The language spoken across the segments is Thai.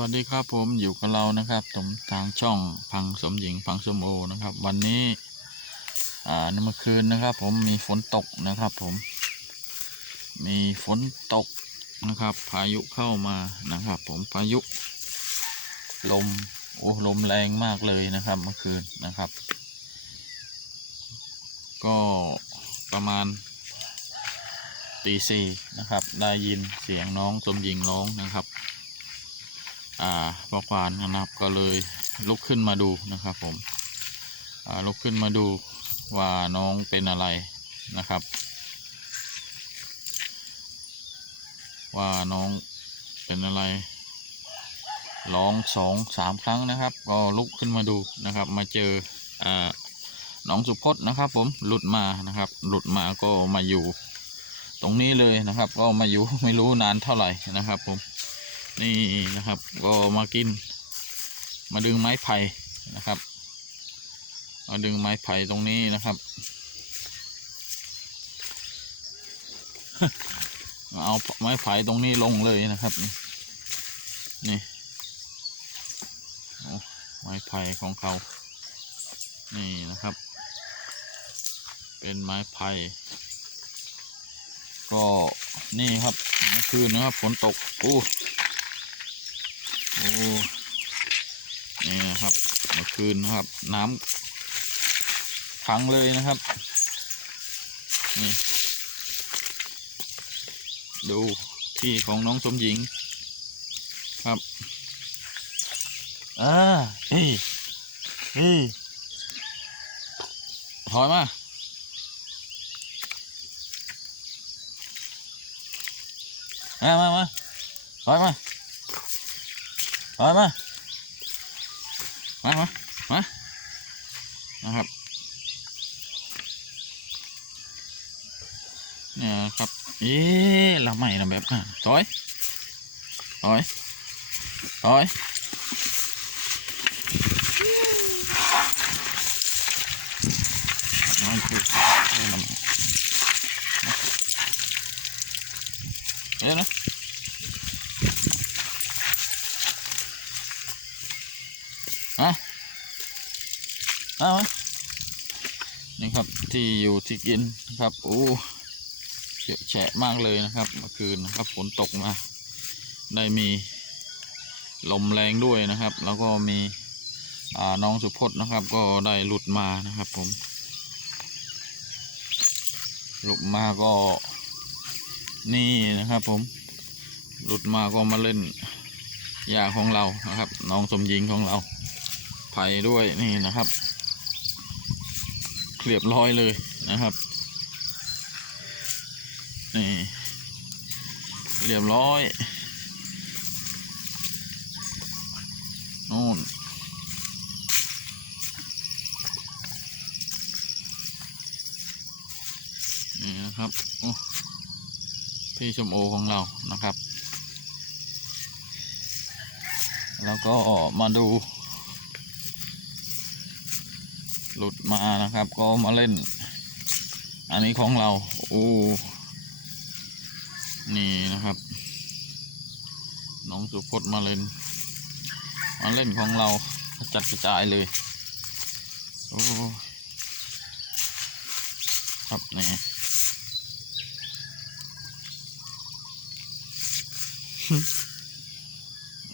วัสดีครับผมอยู่กับเรานะครับผมทางช่องพังสมหญิงพังสมโอนะครับ วันนี้ อ่าในเมื่อคืนนะครับ ผมมีฝนตกนะครับ ผม มีฝนตกนะครับ พายุเข้ามานะครับ ผมพายุ ลมโอ้ลมแรงมากเลยนะครับ เมื่อคืนนะครับ ก็ประมาณตีสี่นะครับ ได้ยินเสียงน้องสมหญิงร้องนะครับ อ่าพ่อควานนะครับก็เลยลุกขึ้นมาดูนะครับผมอ่าลุกขึ้นมาดูว่าน้องเป็นอะไรนะครับ ว่าน้องเป็นอะไรร้องสองสามครั้งนะครับ ก็ลุกขึ้นมาดูนะครับ มาเจออ่าน้องสุพจน์นะครับ ผมหลุดมานะครับ หลุดมาก็มาอยู่ ตรงนี้เลยนะครับ ก็มาอยู่ไม่รู้นานเท่าไหร่นะครับผม นี่นะครับ ก็มากิน มาดึงไม้ไผ่นะครับมาดึงไม้ไผ่ตรงนี้นะครับเอาไม้ไผ่ตรงนี้ลงเลยนะครับ นี่นไม้ไผ่ของเขา นี่นะครับ เป็นไม้ไผ่ก็นี่ครับเมื่อคืนนะครับฝนตกโอ้ โอ้ นี่นะครับเมื่อ คืนนะครับ น้ำขังเลยนะครับ นี่ ดูที่ของน้องสมหญิง ครับ อ่าเฮ้ยเฮ้ยถอยมามามามาถอยมาถอยมา มามา มานะครับเนี่ยครับเอ๊ะเราไม่นะแบบอะถอยถอยถอยนั่นคือเอ๊ะนะฮะ เอาไหมนี่ครับที่อยู่ที่กินนะครับโอ้เยอะแฉะมากเลยนะครับเมื่อคืนนะครับฝนตกมาได้มีลมแรงด้วยนะครับ แล้วก็มีน้องสุพจน์นะครับ ก็ได้หลุดมานะครับ ผม หลุดมาก็นี่นะครับ ผมหลุดมาก็มาเล่นยาของเรานะครับ น้องสมหญิงของเราไผ่ด้วยนี่นะครับ เรียบร้อยเลยนะครับนี่เรียบร้อยนู่นนี่นะครับโอ้พี่ชมโอของเรานะครับ แล้วก็มาดู หลุดมานะครับ ก็มาเล่น อันนี้ของเรา โอ้นี่นะครับ น้องสุพจน์มาเล่น มาเล่นของเรากระจัดกระจายเลยโอ้ครับนี่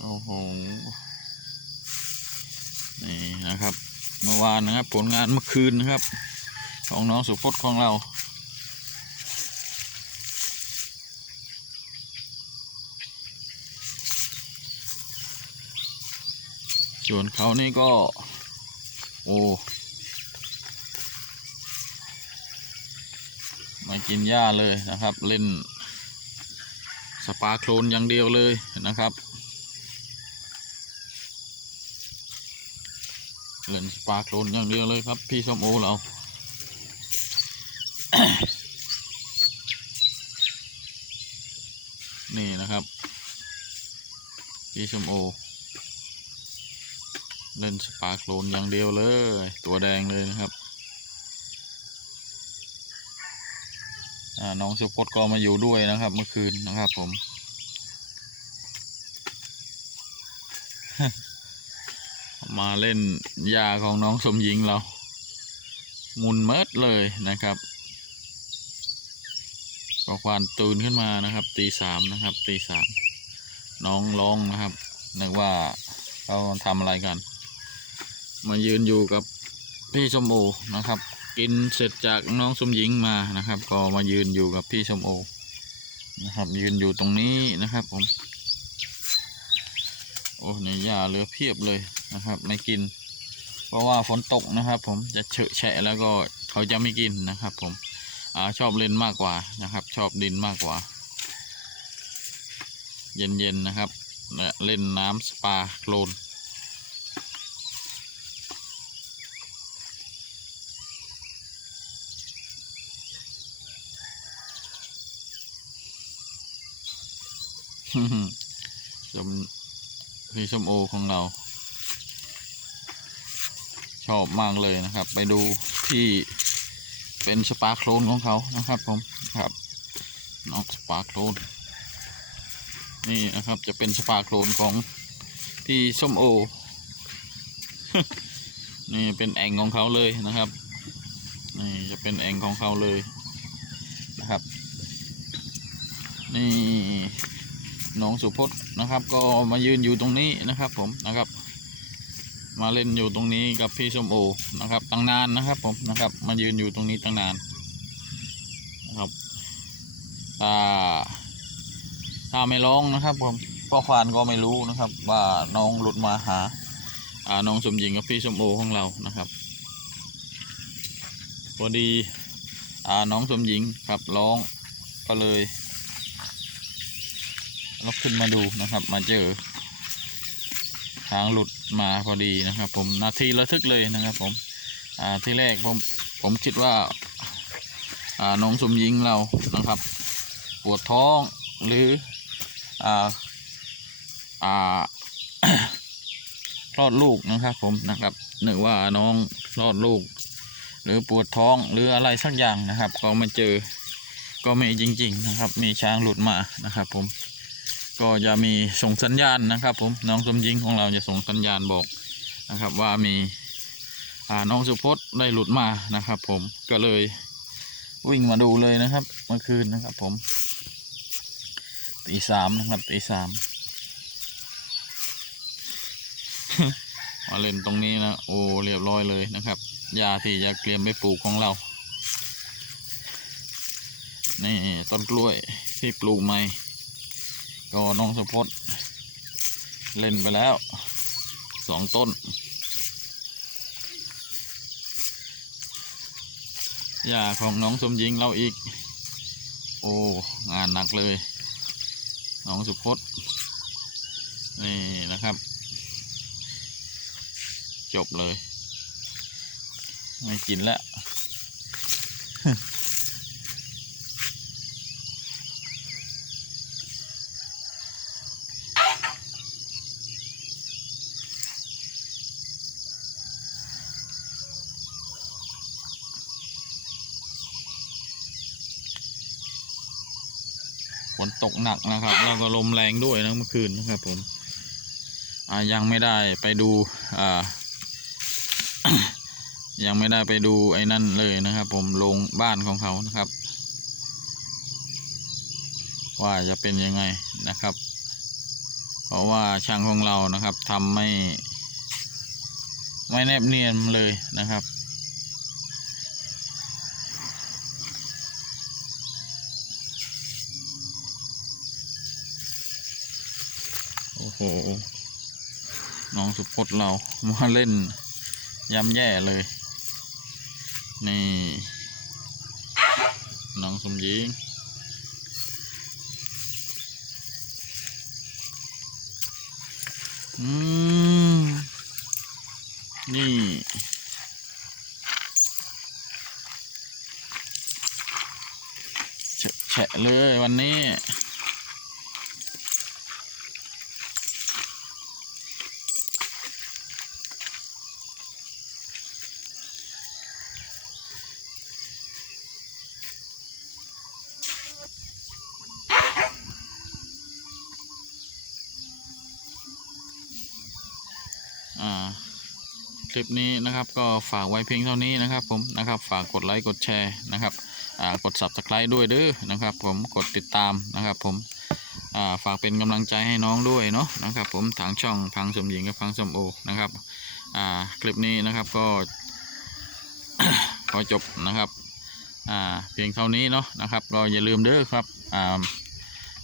โอ้โหนี่นะครับ เมื่อวานนะครับ ผลงานเมื่อคืนนะครับ ของน้องสุพจน์ของเราส่วนเขานี่ก็ โอ้ไม่กินหญ้าเลยนะครับ เล่น สปาโคลนอย่างเดียวเลยนะครับ เล่นสปาโคลนอย่างเดียวเลยครับ พี่ส้มโอเรานี่นะครับ พี่ส้มโอ เล่นสปาโคลนอย่างเดียวเลย ตัวแดงเลยนะครับน้องสุพจน์ก็มาอยู่ด้วยนะครับ เมื่อคืนนะครับผม มาเล่นยาของน้องสมหญิงเรา มุนเมิดเลยนะครับก็ควานตื่นขึ้นมานะครับ ตีสามนะครับ ตีสามน้องร้องนะครับนึกว่าเขาทำอะไรกัน มายืนอยู่กับพี่สมโอนะครับ กินเสร็จจากน้องสมหญิงมานะครับ ก็มายืนอยู่กับพี่สมโอนะครับ ยืนอยู่ตรงนี้นะครับผม โอ้ในหญ้าเหลือเพียบเลย นะครับ ไม่กิน เพราะว่าฝนตกนะครับผมจะเฉอะแฉะแล้วก็เขาจะไม่กินนะครับ ผมอชอบเล่นมากกว่านะครับ ชอบดินมากกว่า เย็นๆนะครับเล่นน้ำสปาโคลนชมพี่ชมโอของเรา ชอบมากเลยนะครับ ไปดูที่เป็นสปาโคลนของเขานะครับผมครับน้องสปาโคลนนี่นะครับจะเป็นสปาโคลนของพี่ส้มโอ นี่เป็นแอ่งของเขาเลยนะครับนี่จะเป็นแอ่งของเขาเลยนะครับ นี่น้องสุพจน์นะครับ ก็มายืนอยู่ตรงนี้นะครับผมนะครับ มาเล่นอยู่ตรงนี้กับพี่ส้มโอนะครับตั้งนานนะครับผมนะครับ มายืนอยู่ตรงนี้ตั้งนานนะครับถ้าถ้าไม่ร้องนะครับผมพ่อควานก็ไม่รู้นะครับ ว่าน้องหลุดมาหาาน้องสมหญิงกับพี่ส้มโอของเรานะครับพอดีอน้องสมหญิงครับร้องก็เลยเราขึ้นมาดูนะครับ มาเจอ ทางหลุดมาพอดีนะครับ ผมนาทีระทึกเลยนะครับ ผมอ่าที่แรกผมผมคิดว่าอ่าน้องสมหญิงเรานะครับ ปวดท้องหรืออ่าอ่าคลอดลูกนะครับ ผมนะครับนึกว่าน้องคลอดลูก หรือปวดท้องหรืออะไรสักอย่างนะครับ ก็มาเจอก็มีจริง ๆ นะครับ มีช้างหลุดมานะครับ ผม ก็จะมีส่งสัญญาณนะครับ ผมน้องสมยิงของเราจะส่งสัญญาณบอกนะครับ ว่ามีน้องสุพจน์ได้หลุดมานะครับ ผมก็เลยวิ่งมาดูเลยนะครับ เมื่อคืนนะครับ ผมตีสามนะครับตีสามมาเล่นตรงนี้นะโอ้เรียบร้อยเลยนะครับยาที่จะเตรียมไปปลูกของเรานี่ต้นกล้วยที่ปลูกใหม่ ก็น้องสะพดเล่นไปแล้วสองต้นยาของน้องสมหญิงเราอีก โอ้ งานหนักเลย น้องสุพจน์นี่นะครับ จบเลย ไม่กินแล้ว ฝนตกหนักนะครับ แล้วก็ลมแรงด้วยนะเมื่อคืนนะครับผมยังไม่ได้ไปดูยังไม่ได้ไปดูไอ้นั่นเลยนะครับ ผมลงบ้านของเขานะครับ ว่าจะเป็นยังไงนะครับ เพราะว่าช่างของเรานะครับทำไม่ ไม่แนบเนียนเลยนะครับ โอ้โหน้องสุพจน์เรามาเล่นย่ำแย่เลย นี่น้องสมหญิงอืม นี่แฉะแฉะเลยวันนี้ อ่าคลิปนี้นะครับก็ฝากไว้เพียงเท่านี้นะครับผมนะครับฝากกดไลค์กดแชร์นะครับอ่ากด subscribe ด้วยเด้อนะครับ ผมกดติดตามนะครับ ผมอ่าฝากเป็นกำลังใจให้น้องด้วยเนาะนะครับ ผมทางช่องพังสมหญิงกับพังสมโอนะครับอ่าคลิปนี้นะครับก็ขอจบนะครับอ่าเพียงเท่านี้เนาะนะครับก็อย่าลืมเด้อครับอ่า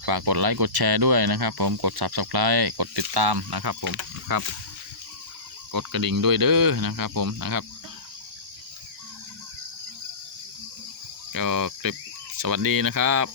ฝากกดไลค์กดแชร์ด้วยนะครับ ผมกด subscribe กดติดตามนะครับผมครับ กดกระดิ่งด้วยเด้อนะครับผมนะครับก็คลิปสวัสดีนะครับ